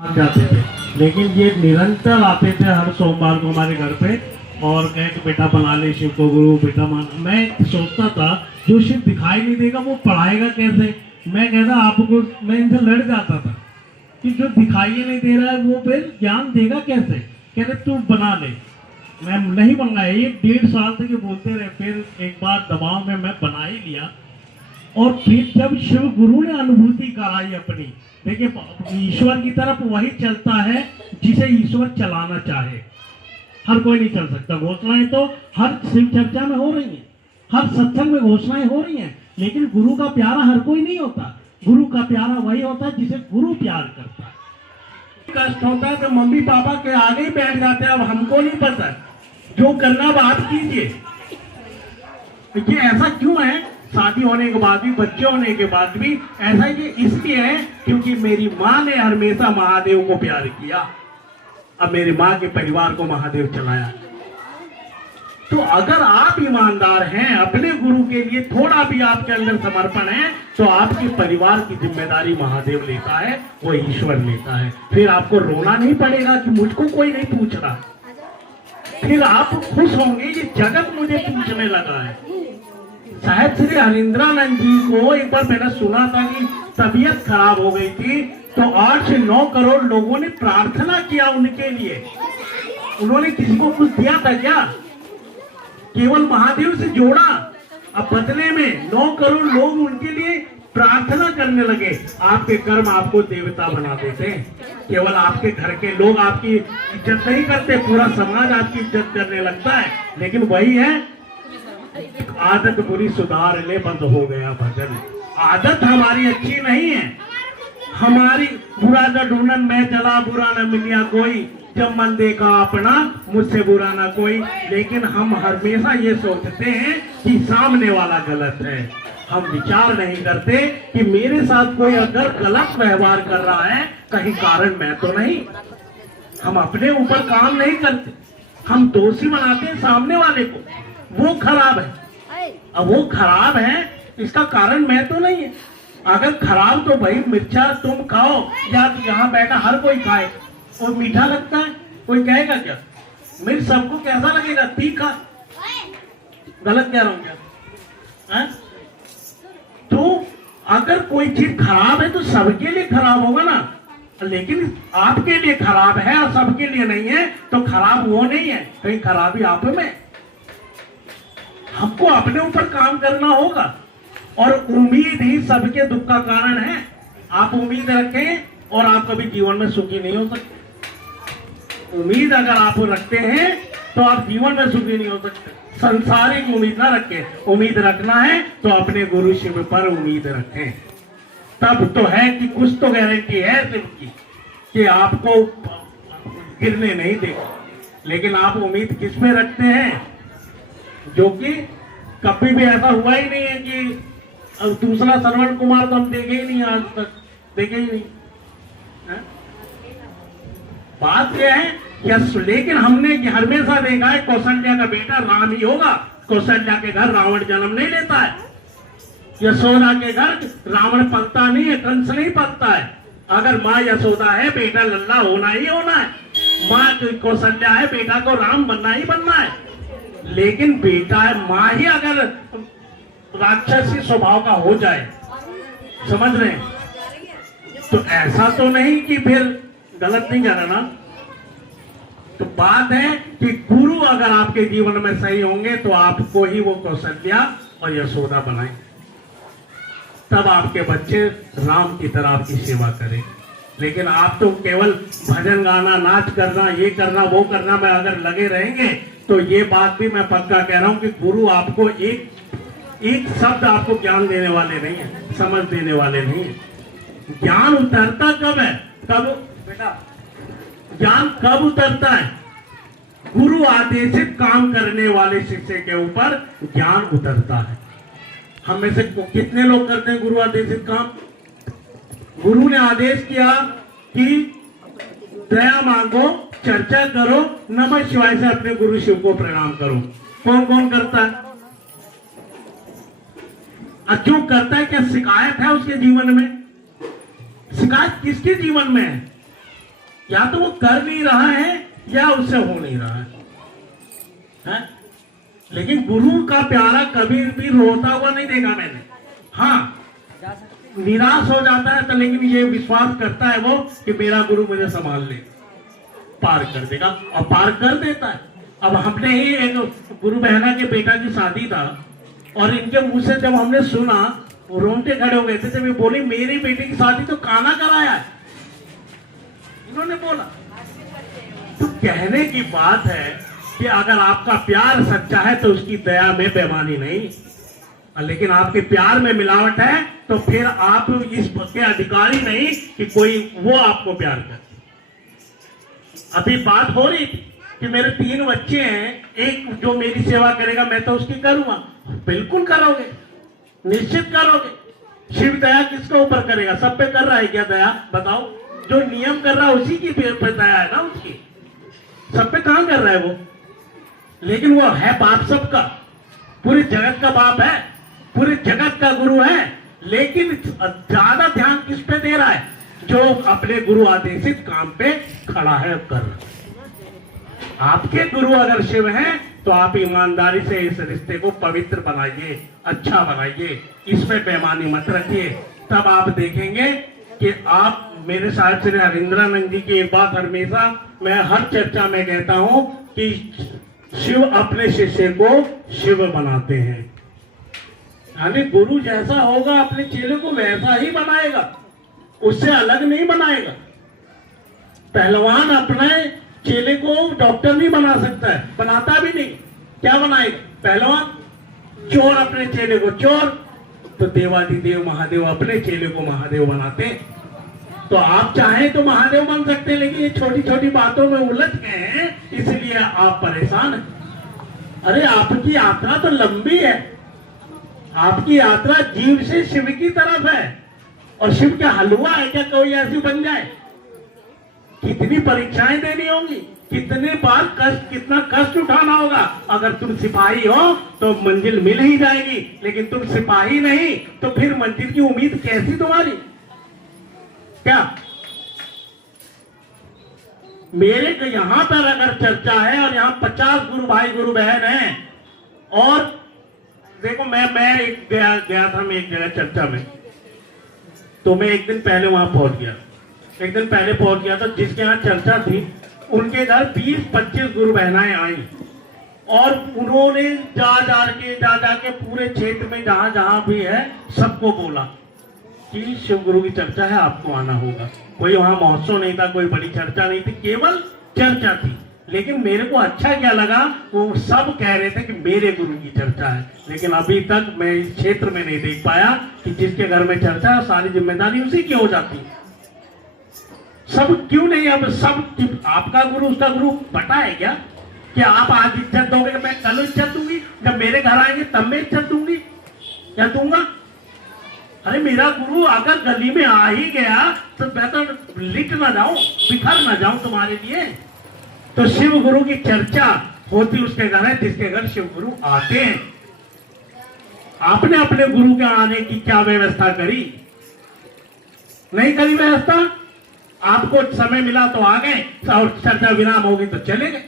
जाते थे, लेकिन ये निरंतर आते थे हर सोमवार को हमारे घर पे और कहे कि बेटा बना ले शिव को गुरु, बेटा मान। मैं सोचता था जो शिव दिखाई नहीं देगा वो पढ़ाएगा कैसे। मैं कहता आपको, मैं इनसे लड़ जाता था कि जो दिखाई नहीं दे रहा है वो फिर ज्ञान देगा कैसे। कहते तू बना ले। मैं नहीं बनाया, 1-1.5 साल तक ये बोलते रहे। फिर एक बार दबाव में मैं बना ही लिया। और फिर जब शिव गुरु ने अनुभूति कराई अपनी, देखिए ईश्वर की तरफ वही चलता है जिसे ईश्वर चलाना चाहे। हर कोई नहीं चल सकता। घोषणाएं तो हर शिव चर्चा में हो रही हैं, हर सत्संग में घोषणाएं हो रही हैं, लेकिन गुरु का प्यारा हर कोई नहीं होता। गुरु का प्यारा वही होता है जिसे गुरु प्यार करता है। कष्ट होता है तो मम्मी पापा के आगे ही बैठ जाते हैं, अब हमको नहीं पता, जो करना अब आप कीजिए। ये ऐसा क्यों है? शादी होने के बाद भी, बच्चे होने के बाद भी ऐसा ही इसलिए है क्योंकि मेरी माँ ने हमेशा महादेव को प्यार किया। अब मेरी माँ के परिवार को महादेव चलाया। तो अगर आप ईमानदार हैं, अपने गुरु के लिए थोड़ा भी आपके अंदर समर्पण है, तो आपके परिवार की जिम्मेदारी महादेव लेता है, वो ईश्वर लेता है। फिर आपको रोना नहीं पड़ेगा कि मुझको कोई नहीं पूछ रहा। फिर आप खुश होंगे ये जगत मुझे पूछने लगा है। साहब श्री हरिंद्रानंद जी को एक बार मैंने सुना था कि तबीयत खराब हो गई थी, तो 8 से 9 करोड़ लोगों ने प्रार्थना किया उनके लिए। उन्होंने किसी को कुछ दिया था क्या? केवल महादेव से जोड़ा। अब बदले में 9 करोड़ लोग उनके लिए प्रार्थना करने लगे। आपके कर्म आपको देवता बना देते हैं। केवल आपके घर के लोग आपकी इज्जत नहीं करते, पूरा समाज आपकी इज्जत करने लगता है। लेकिन वही है, आदत बुरी सुधार ले, बंद हो गया भजन। आदत हमारी अच्छी नहीं है। हमारी बुरा न ढूंढन मैं चला, बुरा न मिलिया कोई, जब मन देखा अपना मुझसे बुरा ना कोई। लेकिन हम हमेशा ये सोचते हैं कि सामने वाला गलत है। हम विचार नहीं करते कि मेरे साथ कोई अगर गलत व्यवहार कर रहा है, कहीं कारण मैं तो नहीं। हम अपने ऊपर काम नहीं करते, हम दोषी बनाते हैं सामने वाले को। वो खराब है। अब वो खराब है, इसका कारण मैं तो नहीं है। अगर खराब तो भाई मिर्चा तुम खाओ या यहाँ बैठा हर कोई खाए, और मीठा लगता है, कोई कहेगा क्या? मिर्च सबको कैसा लगेगा? तीखा। गलत कह रहा हूं क्या? है? तो अगर कोई चीज खराब है तो सबके लिए खराब होगा ना। लेकिन आपके लिए खराब है और सबके लिए नहीं है, तो खराब वो नहीं है, कहीं खराबी आप में। हमको अपने ऊपर काम करना होगा। और उम्मीद ही सबके दुख का कारण है। आप उम्मीद रखें और आप कभी जीवन में सुखी नहीं हो सकते। उम्मीद अगर आप रखते हैं तो आप जीवन में सुखी नहीं हो सकते। संसारिक उम्मीद ना रखें। उम्मीद रखना है तो अपने गुरु शिव पर उम्मीद रखें। तब तो है कि कुछ तो गारंटी है शिव की कि आपको गिरने नहीं देगा। लेकिन आप उम्मीद किस में रखते हैं? जो कि कभी भी ऐसा हुआ ही नहीं है कि दूसरा श्रवण कुमार तो हम देखे ही नहीं, आज तक देखे ही नहीं है? बात यह है कि लेकिन हमने हमेशा देखा है कौशल्या का बेटा राम ही होगा। कौशल्या के घर रावण जन्म नहीं लेता है। यशोदा के घर रावण पलता नहीं है, कंस नहीं पलता है। अगर माँ यशोदा है, बेटा लल्ला होना ही होना है। माँ कौशल्या है, बेटा को राम बनना ही बनना है। लेकिन बेटा है, माँ ही अगर राक्षसी स्वभाव का हो जाए, समझ रहे हैं, तो ऐसा तो नहीं कि फिर गलत नहीं कर रहा ना। तो बात है कि गुरु अगर आपके जीवन में सही होंगे तो आपको ही वो कौशल्या और यशोदा बनाएंगे। तब आपके बच्चे राम की तरह आपकी सेवा करें। लेकिन आप तो केवल भजन गाना, नाच करना, ये करना, वो करना में अगर लगे रहेंगे तो ये बात भी मैं पक्का कह रहा हूं कि गुरु आपको एक शब्द आपको ज्ञान देने वाले नहीं है, समझ देने वाले नहीं है। ज्ञान उतरता कब है? कब बेटा ज्ञान कब उतरता है? गुरु आदेशित काम करने वाले शिष्य के ऊपर ज्ञान उतरता है। हम में से कितने लोग करते हैं गुरु आदेशित काम? गुरु ने आदेश किया कि दया मांगो, चर्चा करो, नमः शिवाय से अपने गुरु शिव को प्रणाम करो। कौन कौन करता है? क्यों करता है? क्या शिकायत है उसके जीवन में? शिकायत किसके जीवन में है? या तो वो कर नहीं रहा है या उससे हो नहीं रहा है? लेकिन गुरु का प्यारा कभी भी रोता हुआ नहीं देखा मैंने। हाँ, निराश हो जाता है तो, लेकिन ये विश्वास करता है वो कि मेरा गुरु मुझे संभाल ले, पार कर देगा, और पार कर देता है। अब हमने ही एक गुरु बहना के बेटा की शादी था, और इनके मुंह से जब हमने सुना, वो रोंगटे खड़े हो गए थे जब ये बोली मेरी बेटी की शादी तो काना कराया है, इन्होंने बोला। तो कहने की बात है कि अगर आपका प्यार सच्चा है तो उसकी दया में बेईमानी नहीं, लेकिन आपके प्यार में मिलावट है तो फिर आप इस के अधिकारी नहीं कि कोई वो आपको प्यार करे। अभी बात हो रही थी कि मेरे 3 बच्चे हैं, एक जो मेरी सेवा करेगा मैं तो उसकी करूंगा। बिल्कुल करोगे, निश्चित करोगे। शिव दया किसके ऊपर करेगा? सब पे कर रहा है क्या दया? बताओ। जो नियम कर रहा है उसी की पे दया है ना उसकी, सब पे कहां कर रहा है वो? लेकिन वो है बाप सबका, पूरे जगत का बाप है, पूरे जगत का गुरु है, लेकिन ज्यादा ध्यान किस पे दे रहा है? जो अपने गुरु आदेशित काम पे खड़ा है कर। आपके गुरु अगर शिव हैं तो आप ईमानदारी से इस रिश्ते को पवित्र बनाइए, अच्छा बनाइए, इसमें बेईमानी मत रखिए। तब आप देखेंगे कि आप, मेरे साहब श्री हरिंद्रानंद जी की एक बात हमेशा मैं हर चर्चा में कहता हूं कि शिव अपने शिष्य को शिव बनाते हैं, यानी गुरु जैसा होगा अपने चेले को वैसा ही बनाएगा, उससे अलग नहीं बनाएगा। पहलवान अपने चेले को डॉक्टर नहीं बना सकता है, बनाता भी नहीं, क्या बनाएगा पहलवान? चोर अपने चेले को चोर, तो देवादिदेव महादेव अपने चेले को महादेव बनाते। तो आप चाहें तो महादेव बन सकते हैं, लेकिन ये छोटी छोटी बातों में उलझ गए हैं, इसलिए आप परेशान हैं। अरे आपकी यात्रा तो लंबी है, आपकी यात्रा जीव से शिव की तरफ है, और शिव क्या हलवा है क्या कोई ऐसी बन जाए? कितनी परीक्षाएं देनी होंगी, कितने बार कष्ट, कितना कष्ट उठाना होगा। अगर तुम सिपाही हो तो मंजिल मिल ही जाएगी, लेकिन तुम सिपाही नहीं तो फिर मंजिल की उम्मीद कैसी तुम्हारी? क्या मेरे को यहां पर अगर चर्चा है और यहां 50 गुरु भाई गुरु बहन हैं, और देखो मैं एक गया था मैं एक जगह चर्चा में, तो मैं एक दिन पहले वहां पहुंच गया, एक दिन पहले पहुंच गया, तो जिसके यहाँ चर्चा थी उनके घर 20-25 गुरु बहनाएं आई, और उन्होंने जा के पूरे क्षेत्र में जहां जहां भी है सबको बोला कि शिव गुरु की चर्चा है, आपको आना होगा। कोई वहां महोत्सव नहीं था, कोई बड़ी चर्चा नहीं थी, केवल चर्चा थी। लेकिन मेरे को अच्छा क्या लगा, वो सब कह रहे थे कि मेरे गुरु की चर्चा है, लेकिन अभी तक मैं इस क्षेत्र में नहीं देख पाया कि जिसके घर में चर्चा है सारी जिम्मेदारी उसी की हो जाती है। सब क्यों नहीं? अब सब आपका गुरु उसका गुरु बटा है क्या? कि आप आज इज्जत दोगे, मैं कल इज्जत दूंगी, जब मेरे घर आएंगे तब मैं इज्जत दूंगी, क्या दूंगा? अरे मेरा गुरु अगर गली में आ ही गया तो मैं तो लिट ना जाऊं, बिखर ना जाऊं तुम्हारे लिए। तो शिव गुरु की चर्चा होती उसके घर है जिसके घर शिव गुरु आते हैं। आपने अपने गुरु के आने की क्या व्यवस्था करी? नहीं करी व्यवस्था। आपको समय मिला तो आ गए, और चर्चा विराम होगी तो चले गए।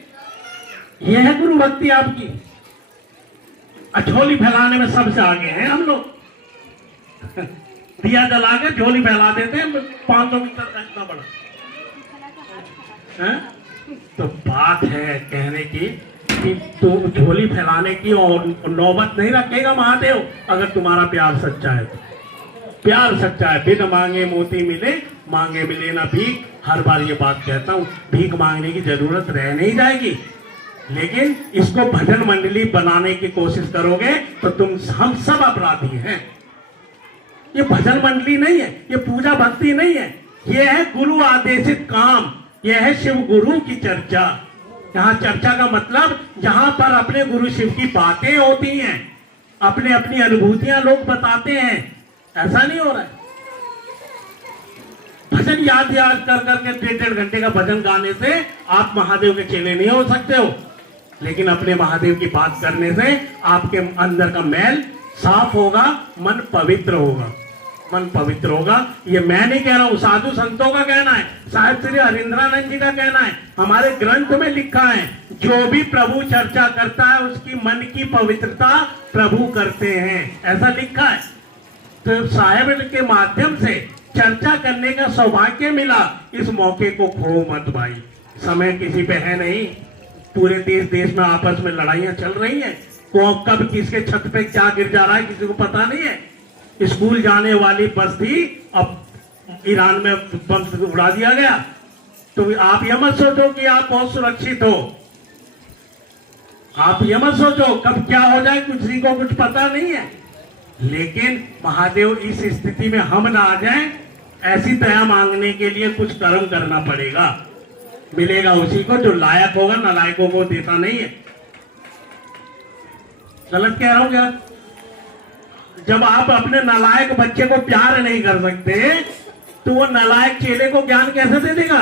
यह है गुरु भक्ति आपकी। झोली फैलाने में सबसे आगे हैं हम लोग। दिया जला के झोली फैला देते हैं 500 मीटर का, इतना बड़ा है? तो बात है कहने की कि तुम झोली फैलाने की और नौबत नहीं रखेगा महादेव अगर तुम्हारा प्यार सच्चा है। प्यार सच्चा है, बिन मांगे मोती मिले, मांगे मिले ना भीख। हर बार ये बात कहता हूं, भीख मांगने की जरूरत रह नहीं जाएगी, लेकिन इसको भजन मंडली बनाने की कोशिश करोगे तो हम सब अपराधी हैं। ये भजन मंडली नहीं है, ये पूजा भक्ति नहीं है, ये है गुरु आदेशित काम, ये है शिव गुरु की चर्चा। यहाँ चर्चा का मतलब जहां पर अपने गुरु शिव की बातें होती हैं, अपने अपनी अनुभूतियां लोग बताते हैं, ऐसा नहीं हो रहा है। भजन याद कर करके 1.5 घंटे का भजन गाने से आप महादेव के चेले नहीं हो सकते हो, लेकिन अपने महादेव की बात करने से आपके अंदर का मैल साफ होगा, मन पवित्र होगा। मन पवित्र होगा। ये मैं नहीं कह रहा हूं, साधु संतों का कहना है, साहिब श्री हरिंद्रानंद जी का कहना है, हमारे ग्रंथ में लिखा है, जो भी प्रभु चर्चा करता है उसकी मन की पवित्रता प्रभु करते हैं, ऐसा लिखा है। तो साहेब के माध्यम से चर्चा करने का सौभाग्य मिला, इस मौके को खो मत भाई। समय किसी पे है नहीं, पूरे देश में आपस में लड़ाइयां चल रही हैं, कब किसके छत पे क्या गिर जा रहा है किसी को पता नहीं है। स्कूल जाने वाली बस थी, अब ईरान में बम उड़ा दिया गया। तो आप यह मत सोचो कि आप बहुत सुरक्षित हो, आप यह मत सोचो कब क्या हो जाए किसी को कुछ पता नहीं है। लेकिन महादेव इस स्थिति में हम ना आ जाएं, ऐसी दया मांगने के लिए कुछ कर्म करना पड़ेगा, मिलेगा उसी को जो लायक होगा, नालायकों को देता नहीं है। गलत कह रहा हूं क्या? जब आप अपने नालायक बच्चे को प्यार नहीं कर सकते तो वो नालायक चेले को ज्ञान कैसे दे देगा?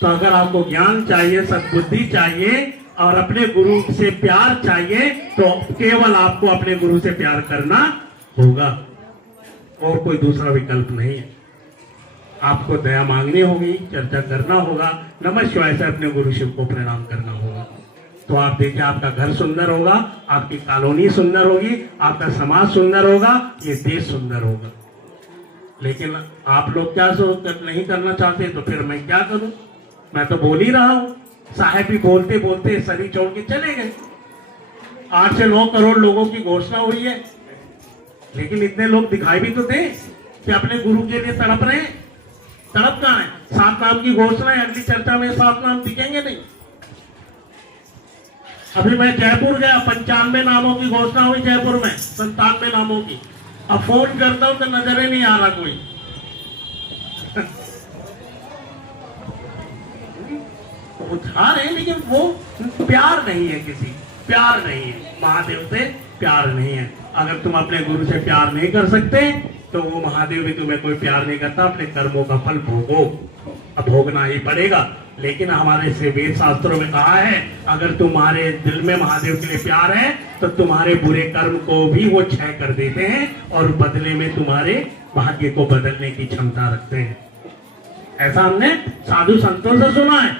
तो अगर आपको ज्ञान चाहिए, सद्बुद्धि चाहिए और अपने गुरु से प्यार चाहिए तो केवल आपको अपने गुरु से प्यार करना होगा, और कोई दूसरा विकल्प नहीं है। आपको दया मांगनी होगी, चर्चा करना होगा, नमः शिवाय से अपने गुरु शिव को प्रणाम करना होगा। तो आप देखिए, आपका घर सुंदर होगा, आपकी कॉलोनी सुंदर होगी, आपका समाज सुंदर होगा, ये देश सुंदर होगा। लेकिन आप लोग क्या नहीं करना चाहते, तो फिर मैं क्या करूं? मैं तो बोल ही रहा हूं, साहेब भी बोलते बोलते शरीर छोड़ के चले गए। 8 से 9 करोड़ लोगों की घोषणा हुई है, लेकिन इतने लोग दिखाई भी तो दें कि अपने गुरु के लिए तड़प रहे हैं। तड़प कहां है? 7 नाम की घोषणा है, अगली चर्चा में 7 नाम दिखेंगे नहीं। अभी मैं जयपुर गया, 95 नामों की घोषणा हुई जयपुर में, 97 नामों की। अब फोन करता हूं तो नजर ही नहीं आ रहा कोई। उठा रहे, लेकिन वो प्यार नहीं है, किसी प्यार नहीं है, महादेव से प्यार नहीं है। अगर तुम अपने गुरु से प्यार नहीं कर सकते तो वो महादेव भी तुम्हें कोई प्यार नहीं करता। अपने कर्मों का फल भोगो, अब भोगना ही पड़ेगा। लेकिन हमारे से वेद शास्त्रों में कहा है, अगर तुम्हारे दिल में महादेव के लिए प्यार है तो तुम्हारे बुरे कर्म को भी वो क्षय कर देते हैं और बदले में तुम्हारे भाग्य को बदलने की क्षमता रखते हैं। ऐसा हमने साधु संतों से सुना है,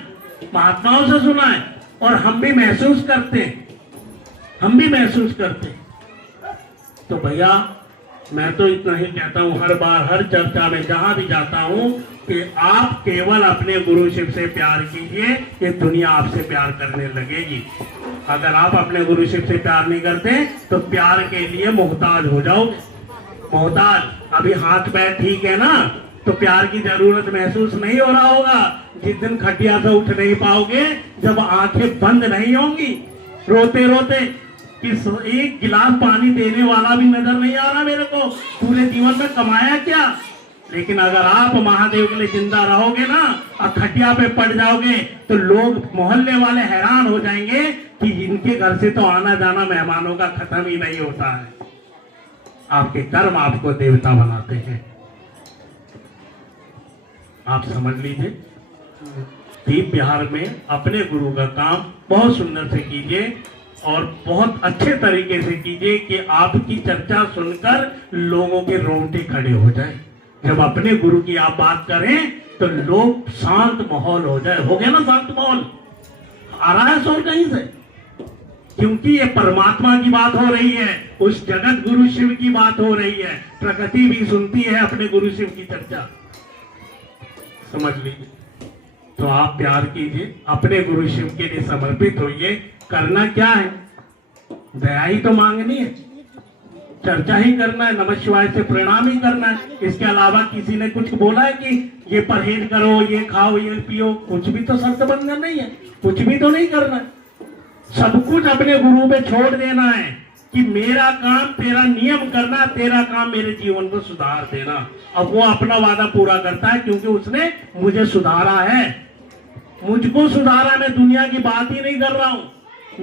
महात्माओं से सुना है, और हम भी महसूस करते हैं, हम भी महसूस करते हैं। तो भैया मैं तो इतना ही कहता हूं, हर बार हर चर्चा में जहां भी जाता हूं, कि आप केवल अपने गुरु शिव से प्यार कीजिए, ये दुनिया आपसे प्यार करने लगेगी। अगर आप अपने गुरु शिव से प्यार नहीं करते तो प्यार के लिए मोहताज हो जाओगे। मोहताज, अभी हाथ पैर ठीक है ना, तो प्यार की जरूरत महसूस नहीं हो रहा होगा। जिस दिन खटिया से उठ नहीं पाओगे, जब आंखें बंद नहीं होंगी रोते रोते कि एक गिलास पानी देने वाला भी नजर नहीं आ रहा मेरे को, पूरे जीवन में कमाया क्या। लेकिन अगर आप महादेव के लिए जिंदा रहोगे ना और खटिया पे पड़ जाओगे तो लोग मोहल्ले वाले हैरान हो जाएंगे कि इनके घर से तो आना जाना मेहमानों का खत्म ही नहीं होता है। आपके कर्म आपको देवता बनाते हैं, आप समझ लीजिए। दीप बिहार में अपने गुरु का काम बहुत सुंदर से कीजिए और बहुत अच्छे तरीके से कीजिए कि आपकी चर्चा सुनकर लोगों के रोंगटे खड़े हो जाए। जब अपने गुरु की आप बात करें तो लोग शांत माहौल हो जाए। हो गया ना शांत माहौल? आ रहा है शोर कहीं से? क्योंकि ये परमात्मा की बात हो रही है, उस जगत गुरु शिव की बात हो रही है। प्रकृति भी सुनती है अपने गुरु शिव की चर्चा, समझ लीजिए। तो आप प्यार कीजिए, अपने गुरु शिव के लिए समर्पित होइए। करना क्या है? दया ही तो मांगनी है, चर्चा ही करना है, नमः शिवाय से प्रणाम ही करना है। इसके अलावा किसी ने कुछ बोला है कि ये परहेज करो, ये खाओ, ये पियो? कुछ भी तो शर्त बंधन नहीं है, कुछ भी तो नहीं करना है। सब कुछ अपने गुरु पे छोड़ देना है कि मेरा काम तेरा नियम करना, तेरा काम मेरे जीवन को सुधार देना। अब वो अपना वादा पूरा करता है क्योंकि उसने मुझे सुधारा है, मुझको सुधारा। मैं दुनिया की बात ही नहीं कर रहा हूं,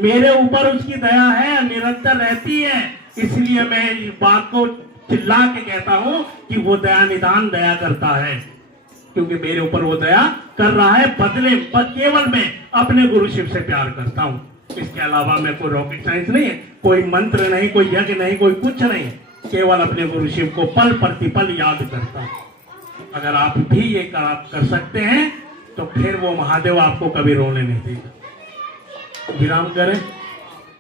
मेरे ऊपर उसकी दया है, निरंतर रहती है। इसलिए मैं इस बात को चिल्ला के कहता हूं कि वो दया निदान दया करता है, क्योंकि मेरे ऊपर वो दया कर रहा है। बदले केवल मैं अपने गुरु शिव से प्यार करता हूं। इसके अलावा मैं कोई रॉकेट साइंस नहीं है, कोई मंत्र नहीं, कोई यज्ञ नहीं, कोई कुछ नहीं। केवल अपने गुरु शिव को पल प्रतिपल याद करता। अगर आप भी ये कर सकते हैं तो फिर वो महादेव आपको कभी रोने नहीं देगा। विराम करें।